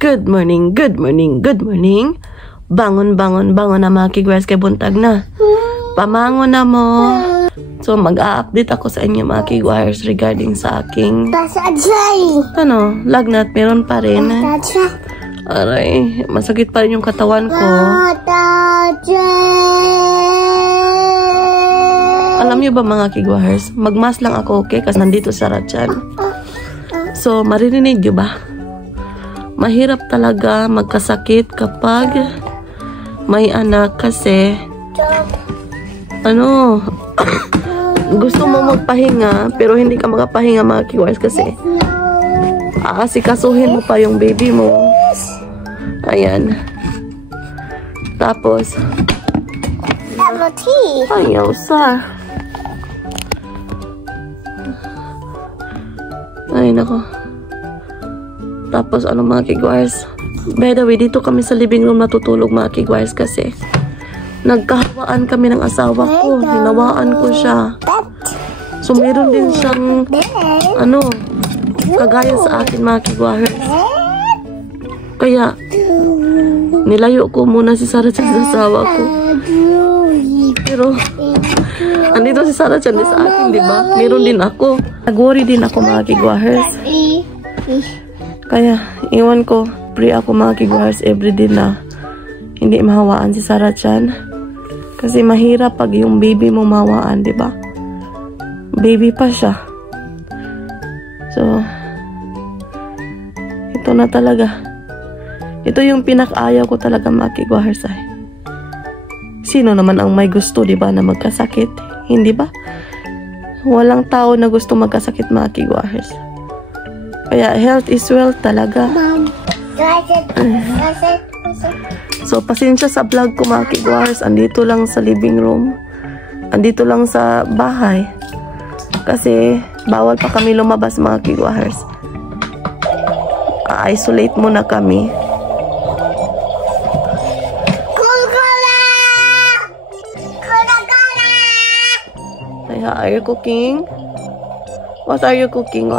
Good morning, good morning, good morning. Bangon, bangon, bangon na mga kigwars kay buntag na. Pamangon na mo. So mag-a-update ako sa inyo mga kigwars regarding sa aking lagnat, meron pa rin. Aray, masakit pa rin yung katawan ko. Alam niyo ba mga kigwars, magmas lang ako, okay? Kasi nandito sa Ratchan. So maririnig niyo ba? Mahirap talaga magkasakit kapag may anak kasi gusto mo magpahinga pero hindi ka makapahinga mga kigwars kasi aasikasuhin mo pa yung baby mo. Ayan. Tapos ayaw sa ay nako. Tapos mga kigwars, by the way, dito kami sa living room natutulog mga kigwars kasi nagkahawaan kami ng asawa ko. Hinawaan ko siya. So meron din siyang kagaya sa akin mga kigwars. Kaya nilayo ko muna si Sarah Chan sa asawa ko. Pero andito si Sarah Chan sa akin, di ba? Meron din ako. Nag-worry din ako mga kigwars. Kaya, iwan ko, pray ako mga kigwars everyday na hindi mahawaan si Sarah Chan. Kasi mahirap pag yung baby mo mahawaan, di ba? Baby pa siya. So, ito na talaga. Ito yung pinakayaw ko talaga mga kigwars. Sino naman ang may gusto, di ba, na magkasakit? Hindi ba? Walang tao na gusto magkasakit mga kigwars. Kaya health is wealth talaga. So pasensya sa vlog ko mga kigwars. Andito lang sa living room. Andito lang sa bahay. Kasi bawal pa kami lumabas mga kigwars. Isolate muna kami. Kaya are you cooking? What are you cooking,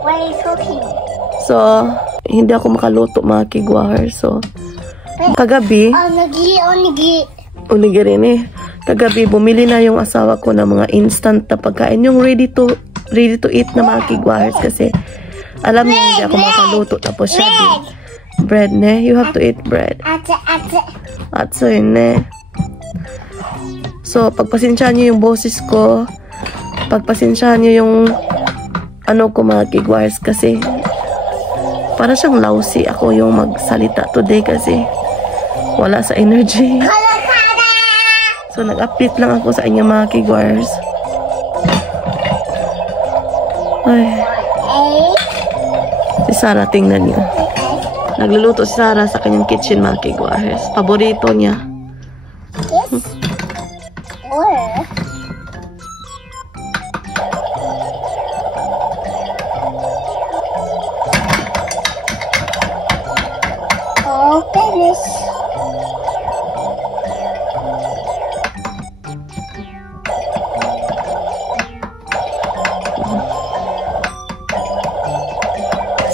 What are you cooking? So, hindi ako makaluto mga kigwars. So, kagabi, onigiri rin eh. Kagabi, bumili na yung asawa ko ng mga instant na pagkain. Yung ready to eat na mga kigwars. Kasi, alam niya hindi ako makaluto. Tapos siya din. Bread ne. You have to eat bread. Atso yun ne. So, pagpasensyahan niyo yung boses ko. Pagpasensyahan niyo yung ko mga kigwars kasi para siyang lousy ako yung magsalita today kasi wala sa energy. So nag-update lang ako sa inyo mga kigwars. Ay. Si Sarah, tingnan niyo. Nagluluto si Sarah sa kanyang kitchen mga kigwars. Paborito niya. Yes.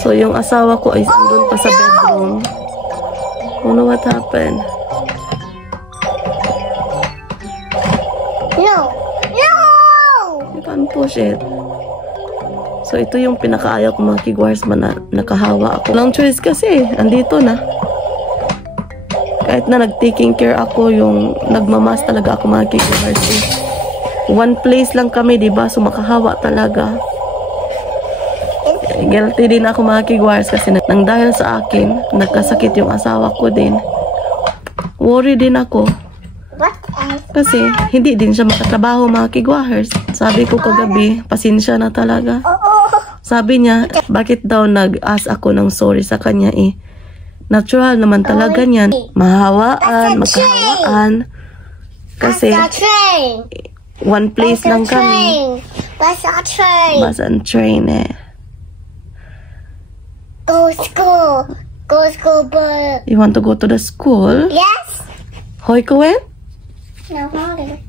So, yung asawa ko ay andun pa sa bedroom. Oh no, what happened? No! You can't push it. So, ito yung pinakaayaw ko mga kigwars man na nakahawa ako. Walang choice kasi, andito na. Kahit na nag-taking care ako, yung nagmamas talaga ako mga kigwars. One place lang kami, diba? So, makahawa talaga. Guilty din ako mga kigwars kasi nang dahil sa akin, nagkasakit yung asawa ko din. Worry din ako. Kasi hindi din siya makatrabaho mga kigwars. Sabi ko kagabi, pasensya na talaga. Sabi niya, bakit daw nag-ask ako ng sorry sa kanya eh. Natural naman talaga niyan. Mahawaan, magkahawaan. Kasi one place lang kami. Bus and train eh. Go school, but You want to go to the school? yes. Hoy, Kuwen? No, mommy.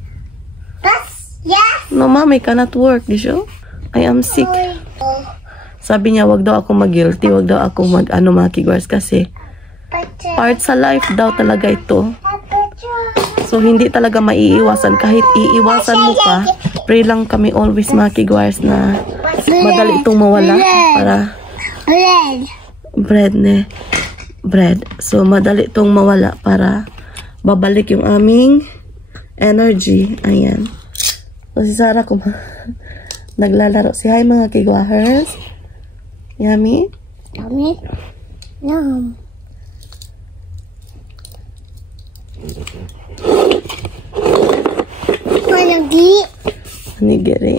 Yes. No, mommy cannot work, di siya? I am sick. Sabi niya, wag daw ako mag-guilty, wag daw ako mag-ano mga kigwars kasi part sa life daw talaga ito. So, hindi talaga maiiwasan. Kahit iiwasan mo pa, pray lang kami always mga kigwars na madali itong mawala para bread. So, madali itong mawala para babalik yung aming energy. Ayan. So, si Sarah naglalaro. Si hi mga kigwahers. Yummy? Yummy? Yum. Onigiri.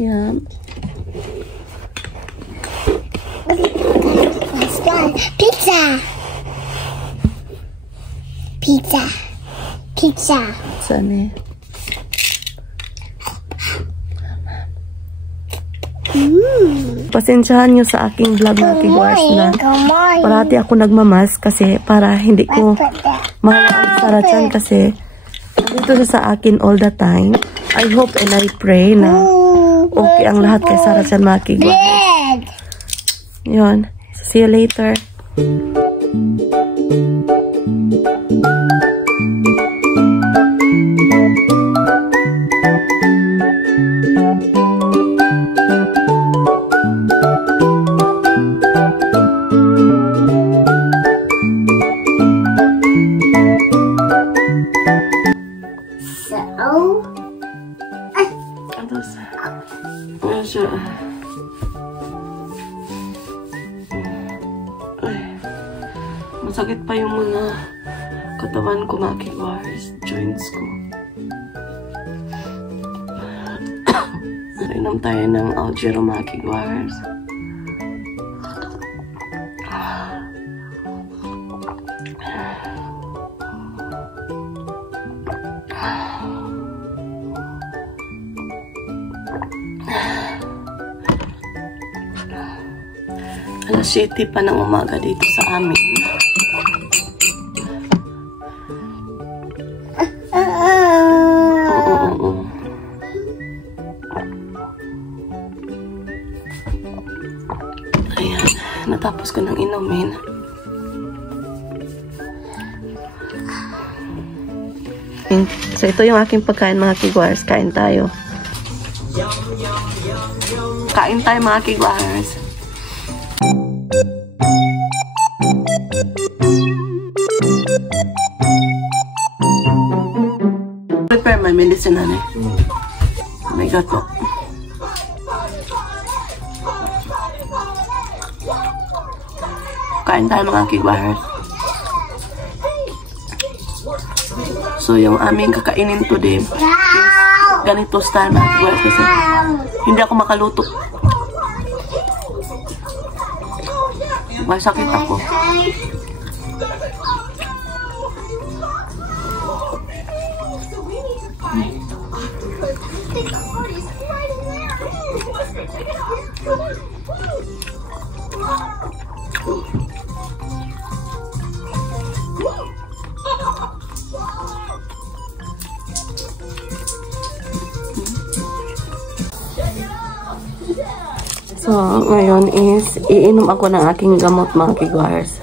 Yum. Pizza. Saan eh? Pasensyahan nyo sa aking vlog mga kigwars na parati ako nagmamas kasi para hindi ko mahal sa Sarah-chan kasi dito siya sa akin all the time. I hope and I pray na okay ang lahat kay Sarah-chan mga kigwars. Yun. See you later. Masakit pa yung mga katawan ko mga kigwars, joints ko. Inom tayo ng Algero mga kigwars. Alas 7 pa ng umaga dito sa amin. Ayan, natapos ko ng inumin. So, ito yung aking pagkain mga kigwars. Kain tayo. Kain tayo mga kigwars. Prepare my medicine, honey. Oh my God, po. Kain tayo mga kigwahers. So, yung aming kakainin today is ganito style mga kigwahers kasi hindi ako makaluto. Masakit ako. So, ngayon is iinom ako ng aking gamot mga kigwahers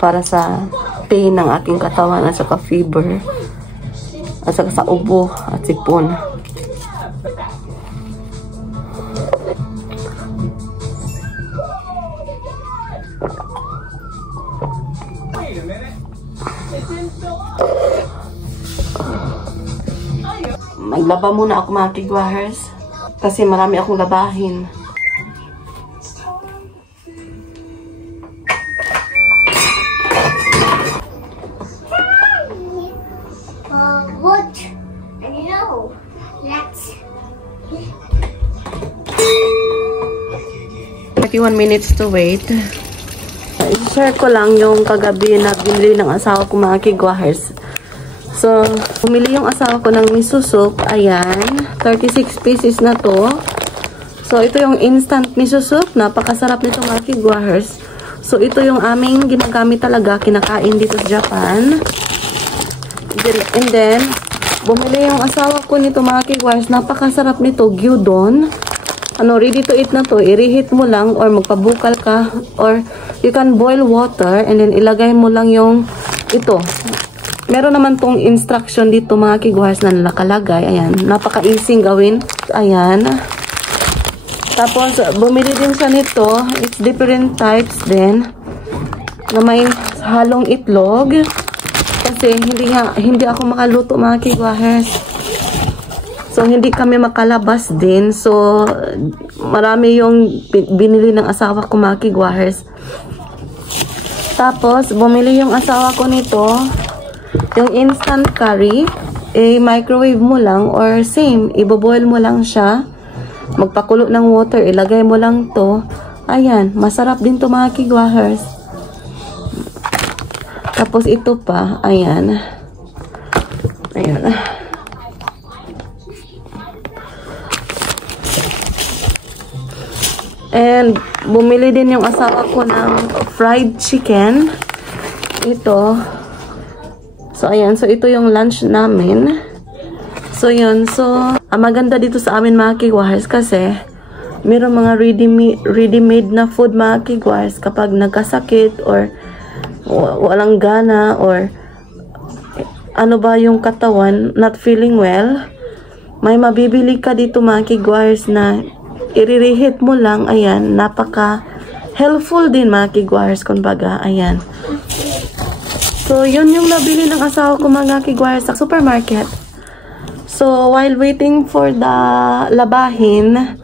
para sa pain ng aking katawan at saka fever at saka sa ubo at sipon. Maglaba muna ako mga kigwahers kasi marami akong labahin. What? No. Let's. 31 minutes to wait. I-share ko lang yung kagabi na binili ng asawa ko mga kigwahers. So, bumili yung asawa ko ng miso soup. Ayan. 36 pieces na to. So, ito yung instant miso soup. Napakasarap nito mga kigwahers. So, ito yung aming ginagamit talaga, kinakain dito sa Japan. And then, bumili yung asawa ko nito mga kigwahers. Napakasarap nito, gyudon. Ready to eat na to. I-reheat mo lang or magpabukal ka. Or you can boil water and then ilagay mo lang yung ito. Meron naman tong instruction dito mga kigwahers na nakalagay. Ayan, napaka-easy gawin. Ayan. Tapos, bumili din siya nito. It's different types din. Na may halong itlog. Kasi, hindi ako makaluto mga kigwahers. So, hindi kami makalabas din. So, marami yung binili ng asawa ko mga kigwahers. Tapos, bumili yung asawa ko nito. Yung instant curry. Microwave mo lang or same. Iboboil mo lang siya. Magpakulo ng water, ilagay mo lang to. Ayan, masarap din to mga kigwahers. Tapos ito pa, ayan. Ayan. And bumili din yung asawa ko ng fried chicken. Ito. So ayan, so ito yung lunch namin. So yun, so maganda dito sa amin mga kigwahers kasi mayroong mga ready-made na food mga kigwahers kapag nagkasakit or walang gana or ano ba yung katawan, not feeling well, may mabibili ka dito mga kigwahers na i-reheat mo lang. Ayan, napaka helpful din mga kigwahers kumbaga. Ayan. So yun yung nabili ng asawa ko mga kigwahers sa supermarket. So, while waiting for the labahin,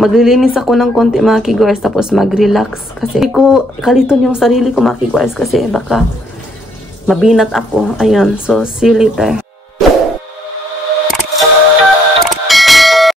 maglilinis ako ng konti mga kigwahers tapos mag-relax. Kasi ko kaliton yung sarili ko mga kigwahers kasi baka mabinat ako. Ayun, so see you later.